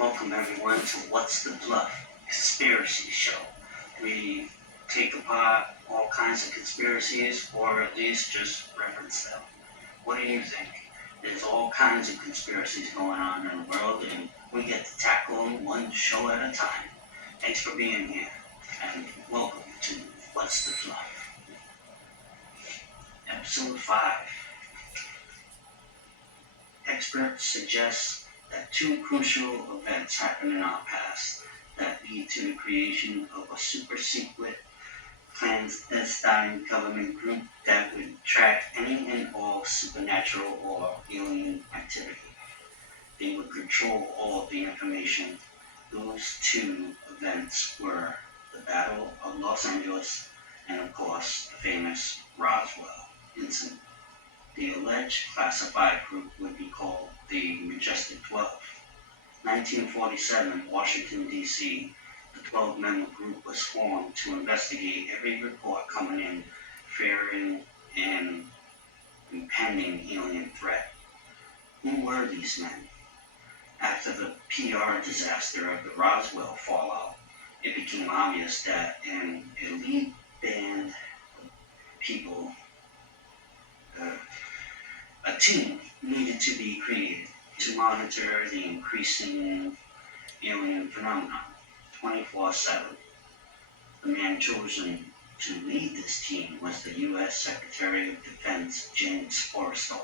Welcome everyone to What's the Fluff Conspiracy Show. We take apart all kinds of conspiracies, or at least just reference them. What do you think? There's all kinds of conspiracies going on in the world, and we get to tackle them one show at a time. Thanks for being here, and welcome to What's the Fluff? Episode 5. Experts suggest that two crucial events happened in our past that lead to the creation of a super secret clandestine government group that would track any and all supernatural or alien activity. They would control all of the information. Those two events were the Battle of Los Angeles and, of course, the famous Roswell incident. The alleged classified group would be called the Majestic 12. 1947, Washington, D.C., the 12-member group was formed to investigate every report coming in fearing an impending alien threat. Who were these men? After the PR disaster of the Roswell fallout, it became obvious that an elite band of people, a team needed to be created to monitor the increasing alien phenomenon 24/7. The man chosen to lead this team was the U.S. Secretary of Defense James Forrestal,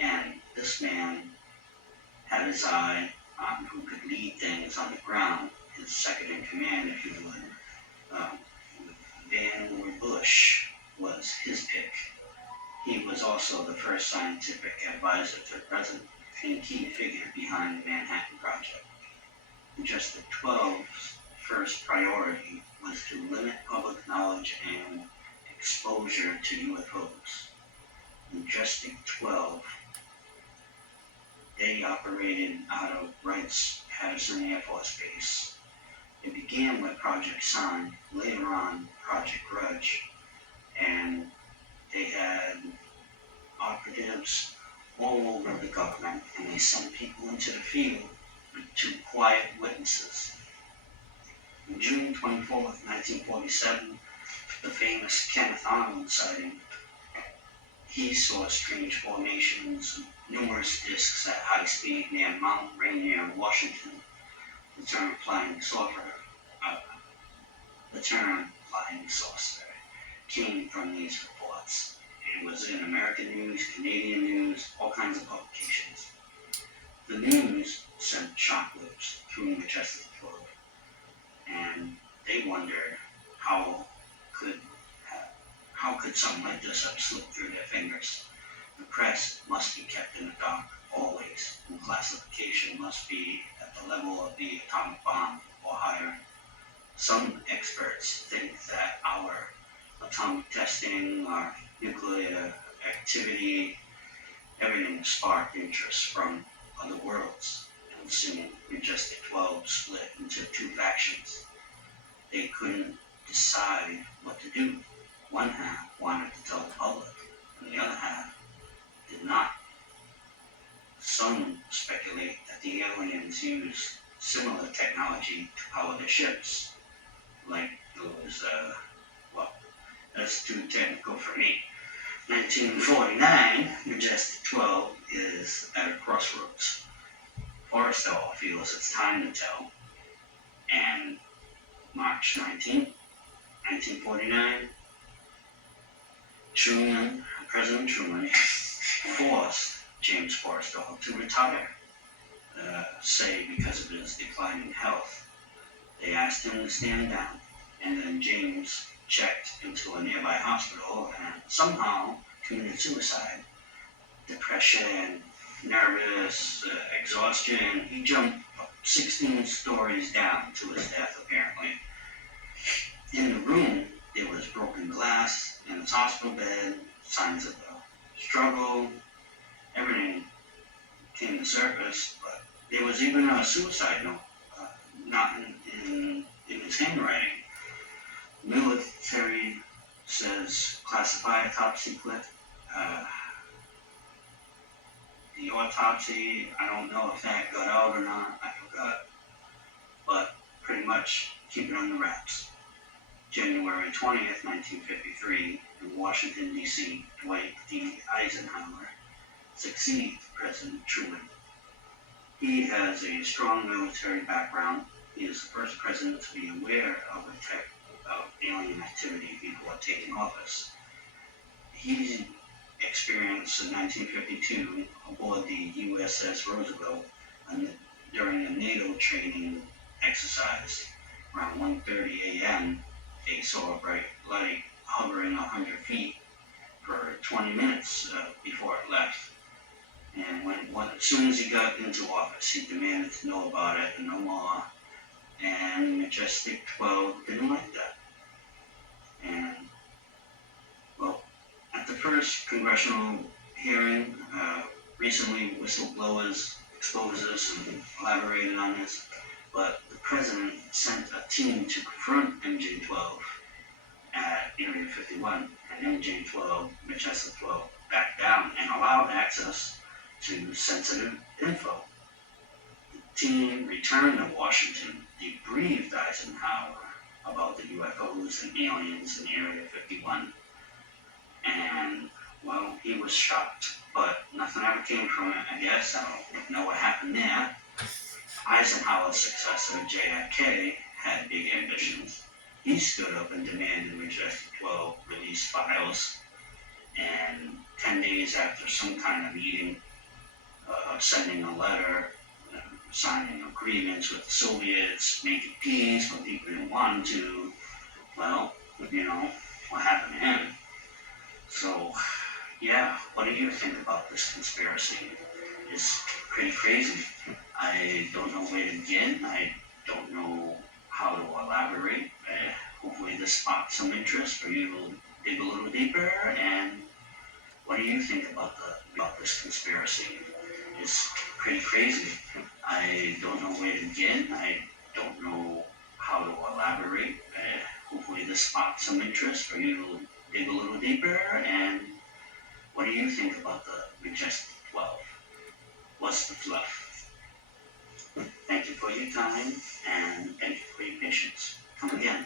and this man had his eye on who could lead things on the ground, his second in command, if you would. Van Bush was his pick. He was also the first scientific advisor to the president and key figure behind the Manhattan Project. Majestic 12's first priority was to limit public knowledge and exposure to UFOs. Majestic 12, they operated out of Wright-Patterson Air Force Base. It began with Project Sign, later on Project Grudge, and they had operatives all over the government, and they sent people into the field to quiet witnesses. On June 24, 1947, the famous Kenneth Arnold sighting, he saw strange formations, numerous discs at high speed near Mount Rainier, Washington. The term flying saucer came from these reports. It was in American news, Canadian news, all kinds of publications. The news sent shockwaves through Majestic 12, and they wondered how could something like this have slipped through their fingers. The press must be kept in the dark always, and classification must be at the level of the atomic bomb or higher. Some experts think that our atomic testing, our nuclear activity, everything sparked interest from other worlds, and soon Majestic 12 split into two factions. They couldn't decide what to do. One half wanted to tell the public, and the other half did not. Some speculate that the aliens used similar technology to power their ships, like those, that's too technical for me. 1949, Majestic 12 is at a crossroads. Forrestal feels it's time to tell, and March 19, 1949, President Truman forced James Forrestal to retire, say because of his declining health. They asked him to stand down, and then James checked into a nearby hospital and somehow committed suicide. Depression, nervous, exhaustion. He jumped 16 stories down to his death, apparently. In the room, there was broken glass in his hospital bed, signs of a struggle. Everything came to surface, but there was even a suicide note, not in his handwriting. Military says classified, top secret. The autopsy, I don't know if that got out or not, I forgot. But pretty much keep it on the wraps. January 20th, 1953, in Washington, D.C., Dwight D. Eisenhower succeeds President Truman. He has a strong military background. He is the first president to be aware of alien activity before taking office. He experienced in 1952 aboard the USS Roosevelt during a NATO training exercise. Around 1:30 a.m., they saw a bright light hovering 100 feet for 20 minutes before it left. And as soon as he got into office, he demanded to know about it and no more. And Majestic 12 didn't like that. And, well, at the first congressional hearing, recently whistleblowers exposed this and elaborated on this, but the president sent a team to confront MJ-12 at Area 51, and MJ-12, Majestic 12, backed down and allowed access to sensitive info. The team returned to Washington, debriefed Eisenhower about the UFOs and aliens in Area 51, and, well, he was shocked, but nothing ever came from it, I guess. I don't know what happened there. Eisenhower's successor, JFK, had big ambitions. He stood up and demanded Majestic 12 release files, and 10 days after some kind of meeting, sending a letter, signing agreements with the Soviets, making peace when people didn't want to, well, what happened to him? So, yeah, what do you think about this conspiracy? It's pretty crazy. I don't know where to begin. I don't know how to elaborate. Hopefully this sparked some interest for you to dig a little deeper. And what do you think about this conspiracy? It's pretty crazy. I don't know where to begin. I don't know how to elaborate. Hopefully this sparked some interest for you to dig a little deeper. And what do you think about the Majestic 12? What's the fluff? Thank you for your time, and thank you for your patience. Come again.